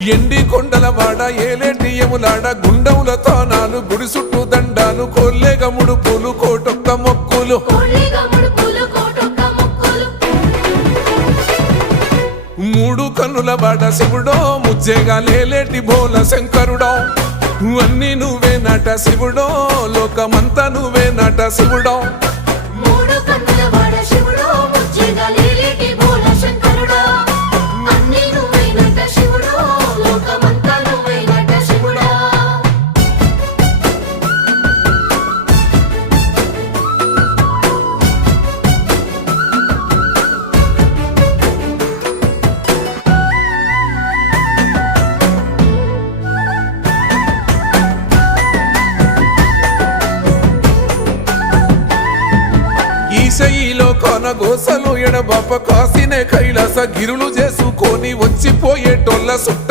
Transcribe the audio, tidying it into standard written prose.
ఎండి కొండల వాడ ఏలేటి యములాడ గుండముల తానాలు గుడి చుట్టూ దండాలు కొల్లేగ ముడుపులు కోటొక్క మొక్కులు మూడు కన్నుల వాడ శివుడో ముజ్జేగా లేలేటి బోల శంకరుడో అన్ని నువ్వే నట శివుడో లోకమంతా నువ్వే నట శివుడో ఈశయిలో కొనగోసలు ఎడబాప కాసినే కైలాస గిరులు చేసుకొని వచ్చిపోయేటోళ్ళ సుట్ట